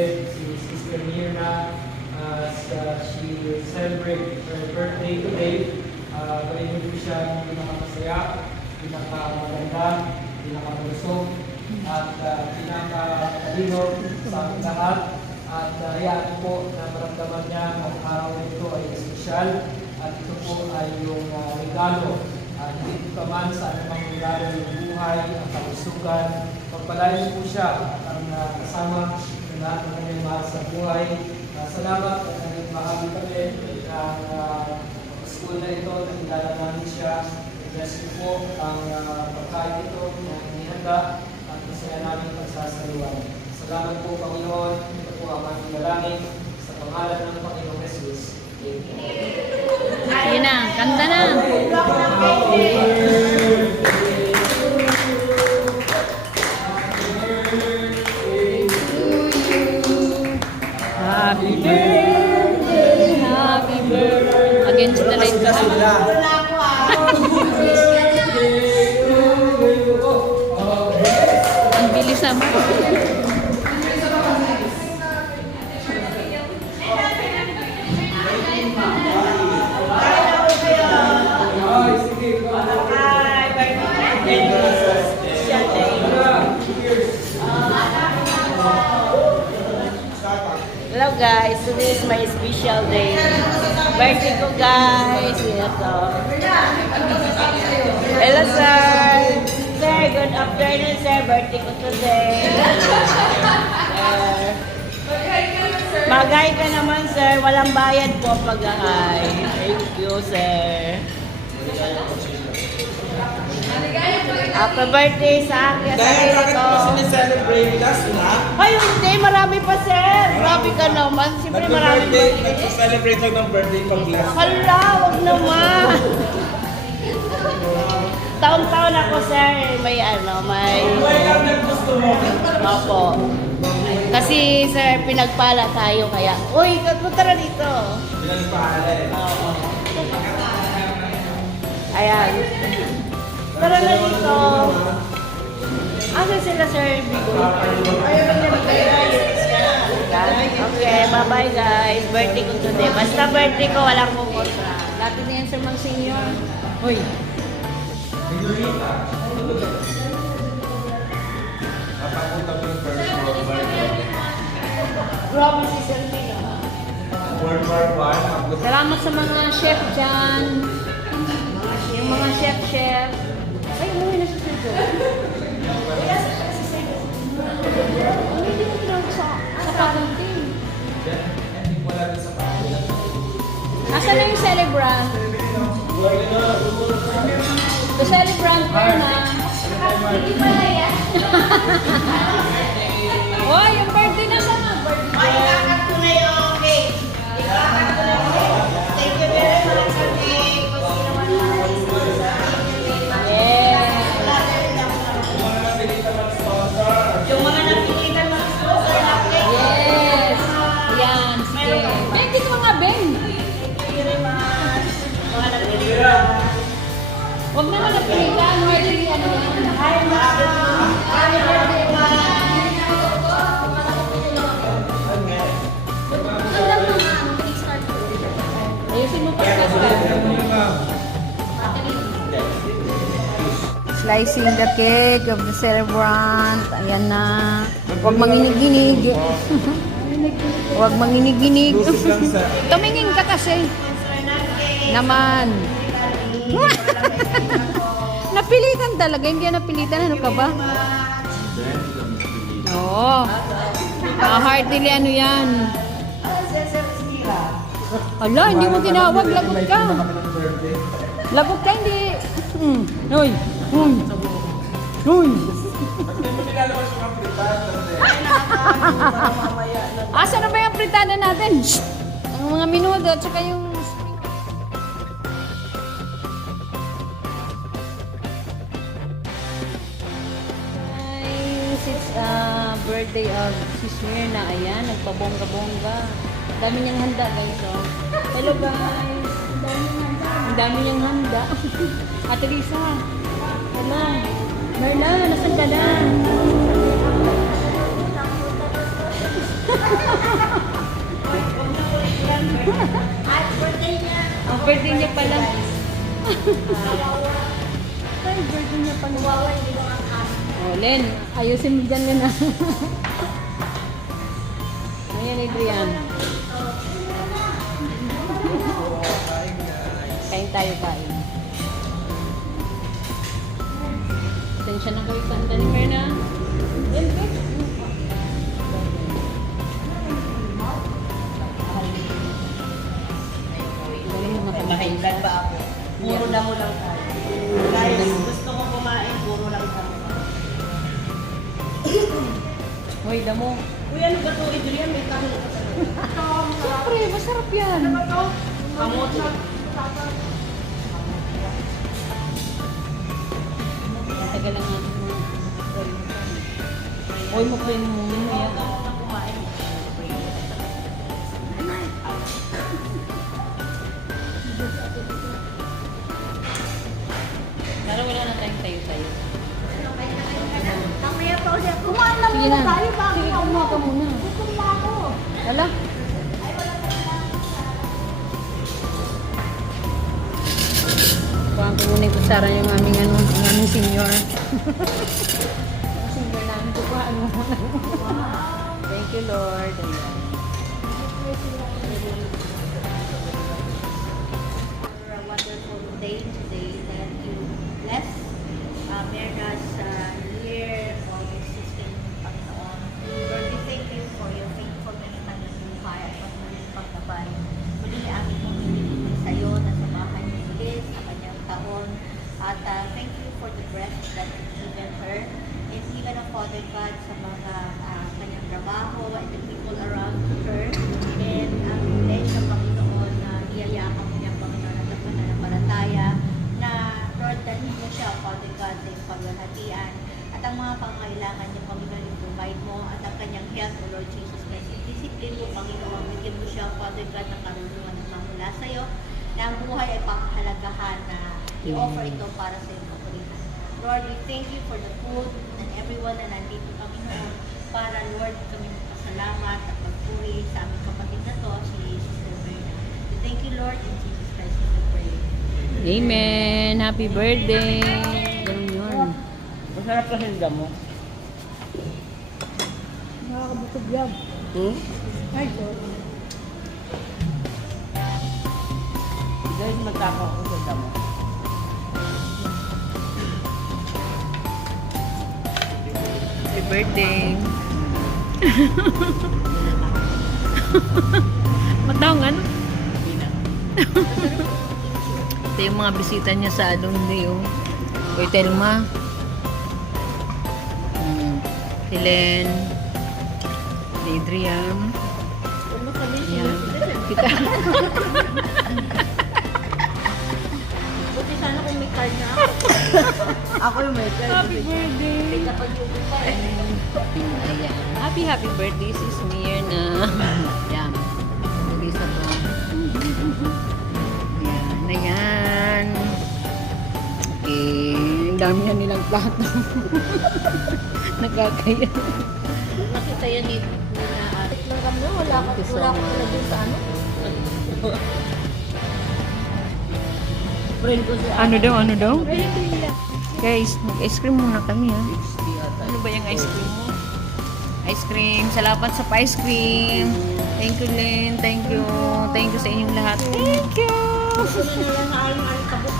kapatid, si Sister Mirna, she celebrate her birthday today. Gawin niyo po siya pinakamasaya, pinakamaganda, pinakamalusog, at pinakatalino sa ating lahat. At hayaan po na maramdaman niya ang araw nito ay espesyal at ito po ay yung regalo. Hindi pa man sa anumang regalo ng buhay, ang kalusugan. Pagpalain po siya at ang kasama ng lahat ng kanyang mahal sa buhay. Salamat at naging bahagi kami ng school na ito na kilala namin siya. Bless you po ang pagkain ito na inihanda at masaya namin pagsasaliwan. Salamat po, Panginoon. Ito po ang aming dalangin sa pangalan ng Panginoong Jesus. Amen. Yun na, kanta na. Happy birthday, happy birthday. Against the light ka. Ang bilis naman. Hello guys, today is my special day. Birthday ko guys. Ito. Hello sir. Sir, good afternoon sir. Birthday ko today. Mag-hi ka naman sir. Walang bayad po pag-hi. Thank you sir. Happy birthday sa akin. Dahil bakit mo sineselebrate last na? Ay, hindi. Marami pa, sir. Grabe ka naman. Siyempre marami pa. Nag-celebrate lang ng birthday pag last. Hala, wag naman. Taon-taon ako, sir. May Why lang na gusto mo? Opo. Kasi, sir, pinagpala tayo kaya. Uy, tara dito. Pinagpala eh. Oo. Ayan. Tara na dito. Asa sila, sir? Ayaw ba nila okay, bye-bye guys. Birthday ko today. Basta birthday ko, walang kukontra. Dati na yan sa mga senior. Uy. Napapunta ko yung first World War I. Grabe si Selmina. World War I. Salamat sa mga chef dyan. Yung mga chef. Ay, umuwi na si Sergio. Hindi mo pinag sa pagunting. Asan na yung celebrant? The celebrant ko na. Hindi pala yan. Oh, yung birthday na sa mga birthday. Ay, kakat ko na yung cake. Ikakat ko na yung cake. Thank you very much for cake. Kung sino man nakaisip sa yung mga napilitan mga sponsor na cake. Yes. Yan. Sige. Ben, dito mga Ben. Thank you very much. Mga napilitan. Huwag naman napilitan. Pwede ano yan. Hi, ma'am. Happy birthday, ma'am. Ayusin mo pa slicing the cake of the celebrant. Ayan na. Huwag manginig-ginig. Huwag manginig-ginig. Tumingin ka kasi. Naman. Napilitan talaga. Hindi yan napilitan. Ano ka ba? Oo. Heart nila ano yan. Ala, hindi mo tinawag. Lagot ka. Lagot ka, hindi. Uy. Uy. Uy. Asa na ba yung fritada natin? Ang mga minuto at saka yung... Guys, it's birthday of Sis Mirna. Ayan, nagpabongga-bongga. Dami niyang handa, guys. Oh. Hello, guys. Ang dami niyang handa. Ate Lisa. Hello. Mirna, nasan ka na? At birthday niya. Ang birthday niya pala. Kawawa. Ay, birthday niya pala. Kawawa, hindi ko makakasama. Oh, Len, ayusin mo dyan, Len, ah. Ayan, Adrian. Kain tayo, kain. Pasensya na kayo, Santa ni Merna. Galing mo Mahinggan ba ako? Puro damo lang tayo. Guys, gusto ko kumain, puro lang damo. Hoy, damo. Uy, ano ba ito? Adrian, may kanin ka talaga. Siyempre, masarap yan. Ano ba ito? Kamot. Tagal lang natin mo. Hoy, mo pa yung muna mo yan. Pero wala na tayong tayo-tayo. Mamaya pa ulit. Kumain na Sige muna na. tayo bago Sige, kumuha ka muna. Kukuha ako. Wala. Kuhaan ko muna yung kusara yung aming ano, ang aming senior. Ang senior namin ko kuhaan mo muna. Thank you, Lord. Ayan. For a wonderful day today that you bless Merna's year of existing, Panginoon. Lord, we thank you for your faithfulness na nabuhay at patuloy pagkabay. Muli amin mong pinipili sa iyo na sa bahay ni Liz sa kanyang taon. At thank you for the breath that you've given her. And even a Father God sa mga kanyang trabaho and the people around her. And ang bless sa Panginoon na iyayakan mo niya, Panginoon, at ang pananampalataya na Lord, dalhin mo siya, Father God, sa iyong paglalatian. At ang mga pangailangan niya, Panginoon, i-provide mo. At ang kanyang health, O Lord Jesus Christ, i-discipline mo, Panginoon, bigyan mo siya, Father God, ng karunungan na mamula sa iyo, na ang buhay ay pangkahalagahan na i-offer ito para sa iyong kapurihan. Lord, we thank you for the food and everyone na nandito, Panginoon, para, Lord, kami magpasalamat at magpuri sa aming kapatid na to, si Sister Berna. We thank you, Lord, in Jesus Christ, we pray. Amen. Happy birthday. Ganun yun. Masarap kasi yung damo. Nakakabutog yan. Ay, sorry. Guys, magtaka ako sa damo. Happy birthday. Matangan. Ito yung mga bisita niya sa Alonde, oh. Kuya Telma. Si Len. Si Adrian. Yan. Kita. Buti sana kung may card na ako. Ako yung may Happy birthday. Kapag yung pa eh. Ayan. Happy birthday, Sis Mirna. Yan. Lagi sa to. Ayan. Ayan. Okay. Ang dami na nilang plato. Nakakaya. Nakita yan ni na lang kami, wala ka Thank you so wala ko much. pala dun sa ano. friend ko siya. Ano daw? Guys, mag-ice cream muna kami, ha? Ano ba yung ice cream mo? Ice cream. Salamat sa ice cream. Thank you, Lynn. Thank you. Thank you sa inyong lahat. Thank you. Gusto na lang na aling alikabok.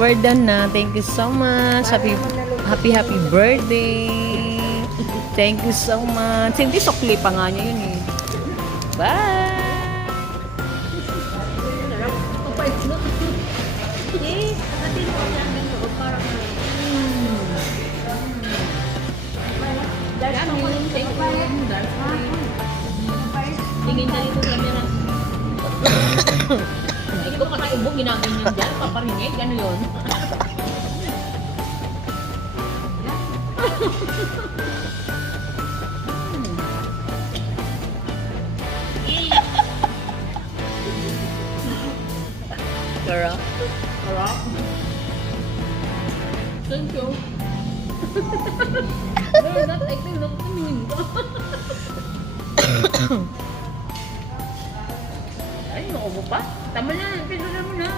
We're done na. Thank you so much. Happy birthday. Thank you so much. Hindi sukli pa nga niya yun, eh. Bye. Eh, natin ko lang ng loob parang Tingin na ito camera. Ito kasi ubong ginaganyan dyan. Paparingay. Gano'n yun. Sarap. Sarap. Thank you. No, not I think not tumingin ka. Ay, naubo pa. Tama na, pinulan mo na.